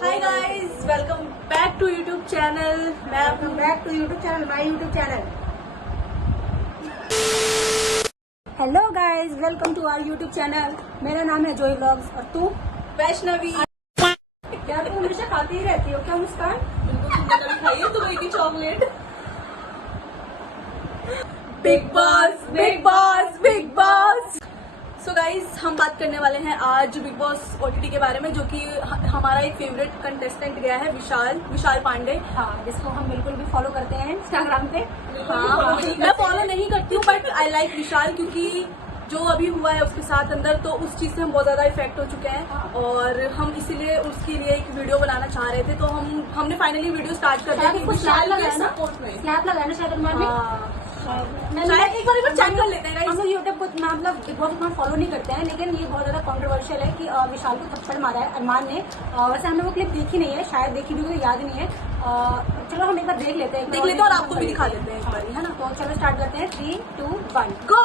Hi guys, welcome back to YouTube channel. My YouTube channel. Hello guys, welcome to our YouTube channel. मेरा नाम है जोई vlogs और तू? वैष्णवी। क्या तुम हमेशा खाती ही रहती हो क्या मुस्कान? बिल्कुल, तुमने कभी खाई है तुम्हें की chocolate? Big boss, big boss, big boss. So guys, हम बात करने वाले हैं आज बिग बॉस OTT के बारे में, जो कि हमारा एक फेवरेट कंटेस्टेंट गया है, विशाल पांडे। हाँ, जिसको हम बिल्कुल भी फॉलो करते हैं इंस्टाग्राम पे। हाँ, मैं फॉलो नहीं करती हूँ बट आई लाइक विशाल, क्योंकि जो अभी हुआ है उसके साथ अंदर, तो उस चीज से हम बहुत ज्यादा इफेक्ट हो चुके हैं और हम इसीलिए उसके लिए एक वीडियो बनाना चाह रहे थे। तो हमने फाइनली वीडियो स्टार्ट कर दिया। स्लैप लगाया ना शायद अनुमान में। शायद एक बार चेक कर लेते हैं। हम लोग यूट्यूब को मतलब बिग बॉस उतना फॉलो नहीं करते हैं, लेकिन ये बहुत ज्यादा कॉन्ट्रोवर्शियल है कि विशाल को थप्पड़ मारा है अरमान ने। वैसे हमने वो क्लिप देखी नहीं है, शायद देखी भी तो याद नहीं है। चलो हम एक बार देख लेते हैं और आपको भी दिखा देते हैं एक बार, है ना? तो चलो स्टार्ट करते हैं। 3, 2, 1 गो।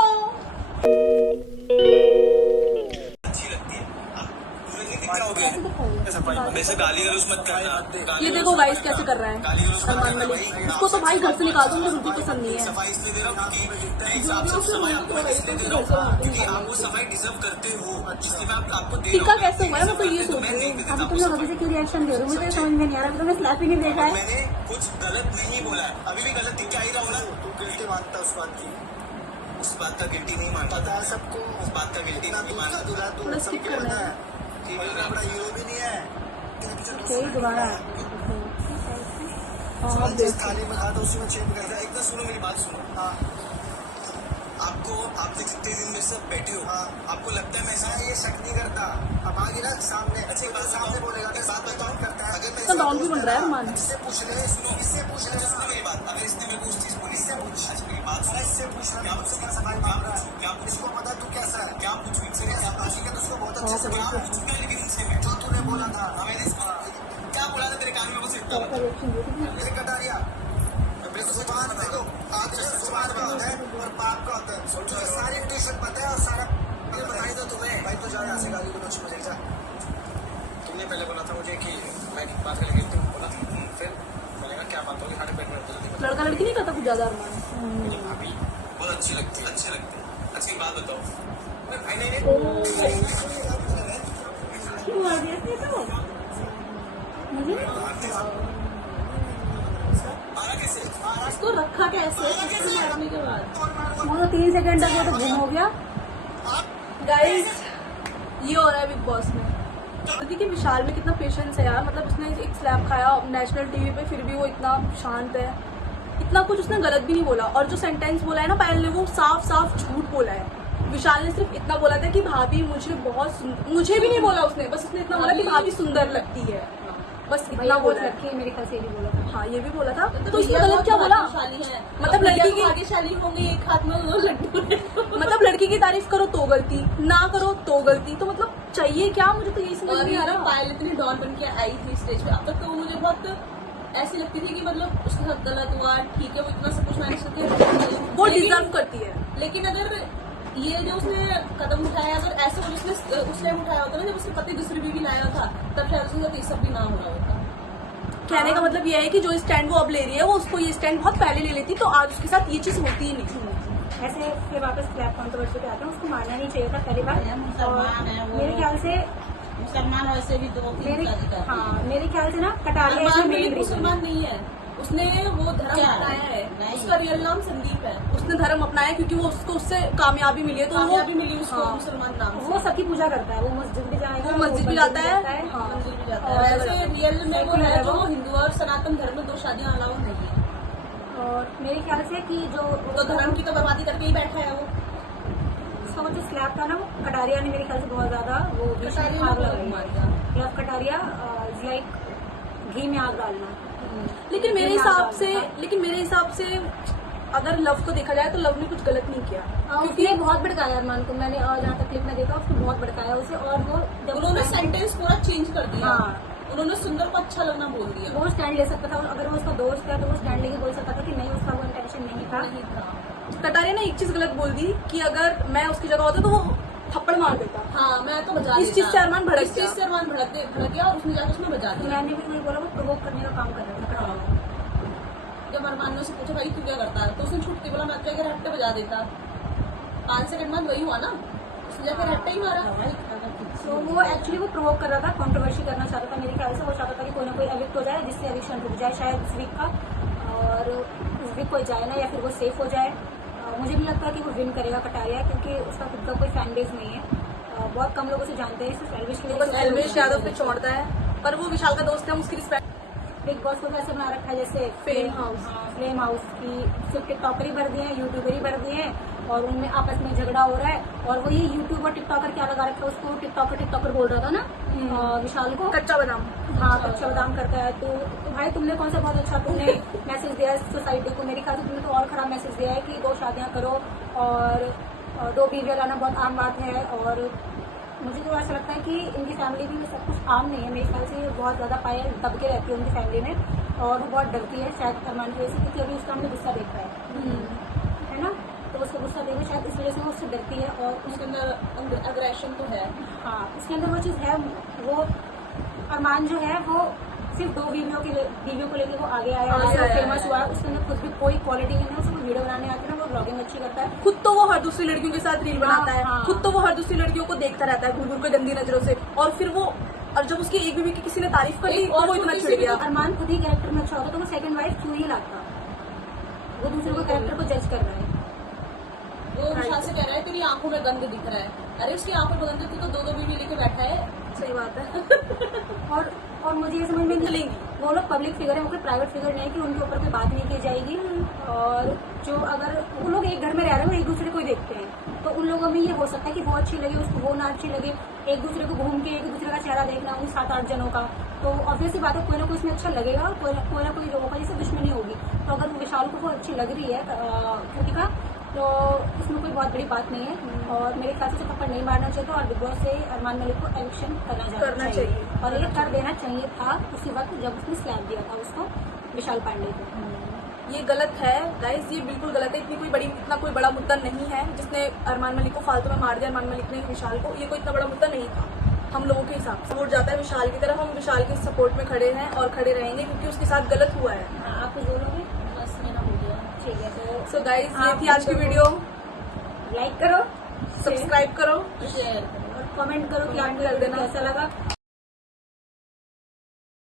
वैसे गाली गलौज मत करना। ये देखो गाइस कैसे कर रहा है सलमान मलिक। उसको तो भाई घर से निकाल दो, मुझे बिल्कुल पसंद नहीं है। सफाई इसलिए दे रहा हूँ क्योंकि हिसाब से समय आपको मैं इसलिए दे रहा हूँ क्योंकि आप वो समय डिजर्व करते हो, इसलिए मैं आपको दे टीका कैसे हुआ है, मैं तो ये सोच रही हूँ। अभी तुम लोग अभी से क्यों रिएक्शन दे रहे हो? मुझे समझ में नहीं आ रहा। अभी तुमने स्लैप ही नहीं देखा है। मैंने कुछ गलत नहीं बोला है, अभी भी गलत दिख ही रहा हूँ ना। तू गिल्टी मानता उस बात की? उस बात का गिल्टी नहीं मानता। पता है सबको उस बात का गिल्टी नहीं मानता। तू स्किप करना है। बड़ा हीरो भी नहीं है। दोबारा जिस थाली में खाता उसी में चेंज करता है। एकदम सुनो, मेरी बात सुनो। हाँ, आपको आप जितने दिन मेरे साथ बैठे हो, हाँ, आपको लगता है मैं ऐसा ये शक नहीं करता। अब आगे ना सामने अच्छी बात सामने बोलेगा, बात बताओ करता है। अगर मैं डॉन भी बन रहा है अरमान। इससे पूछ ले, सुनो, इससे पूछ ले, सुनो मेरी बात। अगर इसने मेरे को उस चीज बोली, इससे पूछ। अच्छा मेरी बात सुनो, इससे पूछ। क्या मुझसे क्या सवाल मांग रहा है? क्या इसको पता तू कैसा है? क्या पूछूं इनसे? क्या पूछूं? क्या उसको बहुत अच्छे से क्या पूछूं? क्या लेकिन इनसे मैं जो तूने बोला था, मैंने क्या बोला था तेरे कान में? बस इतना बता। कटारिया मेरे को सुबह देखो, आज सुबह बात है और बाप का होता है। सोचो सारी ट्यूशन पता है और सारा पहले बताई दो तुम्हें। भाई तो जा यहाँ से, गाली को मुझे जा। तुमने पहले बोला था मुझे कि मैं बात कर लेगी, तुम बोला फिर बोलेगा क्या बात होगी? साढ़े पेट में लड़का लड़की नहीं करता कुछ ज्यादा अरमान। मेरी भाभी बहुत अच्छी लगती है, अच्छे लगते हैं। अच्छी बात बताओ। इसको रखा कैसे मारने के बाद? वो तो 3 सेकंड तक वो तो गुम हो गया। गाइस, ये हो रहा है बिग बॉस में। देखिए विशाल में कितना पेशेंस है यार। मतलब उसने एक स्लैप खाया नेशनल टीवी पे, फिर भी वो इतना शांत है। इतना कुछ उसने गलत भी नहीं बोला। और जो सेंटेंस बोला है ना पायल ने, वो साफ साफ झूठ बोला है। विशाल ने सिर्फ इतना बोला था कि भाभी मुझे भी नहीं बोला उसने, बस उसने इतना बोला कि भाभी सुंदर लगती है, बस इतना बोला है। मेरे ख्याल से ये भी बोला था। हाँ, ये भी बोला था। तो इसमें गलत क्या बोला? मतलब लड़की की भाग्यशाली होंगी, एक हाथ में वो लड्डू। मतलब लड़की की तारीफ करो तो गलती, ना करो तो गलती। तो मतलब चाहिए क्या? मुझे तो यही समझ नहीं आ रहा। पायल इतनी डॉन बन के आई थी स्टेज पे, अब तक तो मुझे बहुत ऐसी लगती थी कि मतलब उसके साथ गलत हुआ, ठीक है, वो इतना सब कुछ मैनेज करके वो डिजर्व करती है। लेकिन अगर ये जो उसने कदम उठाया, अगर ऐसे उसने उस टाइम उठाया होता ना जब उसके पति दूसरी बीवी लाया था, तब शायद उसके साथ ये सब भी ना हो रहा होता। कहने का मतलब ये है कि जो स्टैंड वो अब ले रही है, वो उसको ये स्टैंड बहुत पहले ले लेती, तो आज उसके साथ ये चीज होती ही नहीं। ऐसे फिर वापस स्लैप कॉन्ट्रोवर्सी पे आते हैं। उसको मारना नहीं चाहिए था पहली बार। मुसलमान है वो, मेरे ख्याल से मुसलमान वैसे भी मेरे ख्याल से ना कटारिया मेन मुसलमान नहीं है, उसने वो धर्म अपनाया है। उसका रियल नाम संदीप है। उसने धर्म अपनाया क्योंकि वो उसको उससे कामयाबी मिली है, तो कामयाबी मिली उसको हाँ। मुसलमान नाम से। वो सबकी पूजा करता है। वो मस्जिद भी जाएगा, वो मस्जिद भी जाता है। हाँ, मंदिर भी जाता है। वैसे रियल में वो है जो हिंदू और सनातन धर्म में 2 शादियां अलाउ नहीं है। और मेरे ख्याल से कि जो तो धर्म की तो बर्बादी करके ही बैठा है वो। उसका वो जो स्लैब था ना, वो कटारिया ने मेरे ख्याल से बहुत ज्यादा वो कटारिया आग ने लगाई। मतलब कटारिया लाइक घी में आग डालना। लेकिन मेरे हिसाब से अगर लव को देखा जाए तो लव ने कुछ गलत नहीं किया, क्योंकि ये बहुत भड़काया अरमान को। मैंने जहाँ तक क्लिप में देखा, उसको बहुत भड़काया उसे। और वो जब उन्होंने सेंटेंस पूरा चेंज कर दिया। हाँ, उन्होंने सुंदर को अच्छा लगना बोल दिया। वो स्टैंड ले सकता था। अगर वो उसका दोस्त है तो वो स्टैंड लेके बोल सकता था कि नहीं, उसका वो इंटेंशन नहीं था। कटारिया ने एक चीज गलत बोल दी कि अगर मैं उसकी जगह होता तो थप्पड़ मार देता। हाँ मैं तो बजा इस देता। चीज से अरमान भड़क इस चीज से अरमान भड़क गया और उसने जाकर उसमें बजा तो दिया। मैंने भी वही बोला, वो प्रोवोक करने का काम कर रहा था। हाँ। जब अरमान ने उसे पूछा भाई तू क्या करता है, तो उसने छुट के बोला मैं तो जाकर रट्टे बजा देता। 5 सेकंड बाद वही हुआ ना, उसने जाकर रट्टा ही मारा। तो वो एक्चुअली वो प्रोवोक कर रहा था, कंट्रोवर्सी करना चाहता था मेरे ख्याल से। वो चाहता था कि कोई ना कोई एविक्ट हो जाए जिससे एविक्शन रुक जाए शायद उस वीक का, और उस वीक कोई जाए ना या फिर वो सेफ हो जाए। मुझे नहीं लगता कि वो विन करेगा कटारिया, क्योंकि उसका खुद का कोई फैन बेस नहीं है। बहुत कम लोग उसे जानते हैं, सिर्फ एल्विश के बस एल्विश यादव पे छोड़ता है, पर वो विशाल का दोस्त है, हम उसकी रिस्पेक्ट। बिग बॉस को भी ऐसे बना रखा है जैसे फेम हाउस। फ्लेम हाउस की सिर्फ टिकटॉकर ही भर दिए हैं, यूट्यूबर ही भर दिए हैं, और उनमें आपस में झगड़ा हो रहा है। और वो ये यूट्यूब और टिकटॉकर क्या लगा रखा है, उसको टिकटॉकर बोल रहा था ना विशाल को, कच्चा बादाम। हाँ कच्चा बादाम करता है। तो भाई तुमने कौन सा बहुत अच्छा तुमने मैसेज दिया है सोसाइटी को। मेरे ख्याल से तुमने तो और खराब मैसेज दिया है कि 2 शादियां करो और 2 बीवियां लाना बहुत आम बात है। और मुझे तो ऐसा लगता है कि इनकी फैमिली भी सब कुछ आम नहीं है। मेरे ख्याल से बहुत ज़्यादा पायल दब के रहती है उनकी फैमिली में, और वो बहुत डरती है शायद अरमान की वजह से, क्योंकि अभी उसका हमने गुस्सा देख रहा है ना, तो उसका गुस्सा देखा शायद इस वजह से वो उससे डरती है। और उसके अंदर अग्रेशन तो है। हाँ उसके अंदर वो चीज़ है। वो अरमान जो है वो सिर्फ 2 बीवियों को लेकर वो आगे आया और फेमस हुआ है। उसके अंदर खुद भी कोई क्वालिटी नहीं है, उसको वीडियो बनाने आती है ना, वो ब्लॉगिंग अच्छी करता है। खुद तो वो हर दूसरी लड़कियों के साथ रील बनाता है, हाँ। खुद तो वो हर दूसरी लड़कियों को देखता रहता है घूर-घूर के गंदी नजरों से, और फिर वो, और जब उसकी एक बीवी की किसी ने तारीफ कर ली तो वो इतना चिढ़ गया। अरमान खुद ही कैरेक्टर में अच्छा होता तो वो सेकंड वाइफ क्यों ही लाता। वो दूसरे को कैरेक्टर को जज कर रहा है। वो विशाल से कह रहा है तेरी आंखों में गंद दिख रहा है। अरे उसकी आंखों में गंद थी तो 2 बीवी लेके बैठा है। सही बात है। और मुझे ये समझ में नहीं आती, वो लोग पब्लिक फिगर है, वो कोई प्राइवेट फिगर नहीं है कि उनके ऊपर कोई बात नहीं की जाएगी। और जो अगर वो लोग एक घर में रह रहे हैं, वो एक दूसरे को ही देखते हैं, तो उन लोगों में ये हो सकता है कि वो अच्छी लगे उसको, वो ना अच्छी लगे। एक दूसरे को घूम के एक दूसरे का चेहरा देखना उन 7-8 जनों का, तो ऑब्वियसली बात है कोई ना कोई इसमें अच्छा लगेगा, कोई ना कोई लोगों का जिससे दुश्मनी होगी। तो अगर विशाल को वो अच्छी लग रही है कृतिका, तो इसमें कोई बहुत बड़ी बात नहीं है। और मेरे ख्याल से थप्पड़ नहीं मारना चाहिए था, और बिग बॉस से अरमान मलिक को एविक्शन करना चाहिए। और ये कर देना चाहिए था उसी वक्त जब उसने स्लैप दिया था उसको, विशाल पांडे को। ये गलत है गाइस, ये बिल्कुल गलत है। इतना कोई बड़ा मुद्दा नहीं है जिसने अरमान मलिक को फालतू में मार दिया। अरमान मलिक ने विशाल को, ये कोई इतना बड़ा मुद्दा नहीं था। हम लोगों के हिसाब से वोट जाता है विशाल की तरफ, हम विशाल के सपोर्ट में खड़े हैं और खड़े रहेंगे, क्योंकि उसके साथ गलत हुआ है। आप कुछ बोलोगे? बस मेरा हो गया। ठीक है, तो सो गाइस ये थी आज की वीडियो। लाइक करो, सब्सक्राइब करो, शेयर करो। और कमेंट करो कि Comment आपको कर ये देना। कैसा लगा।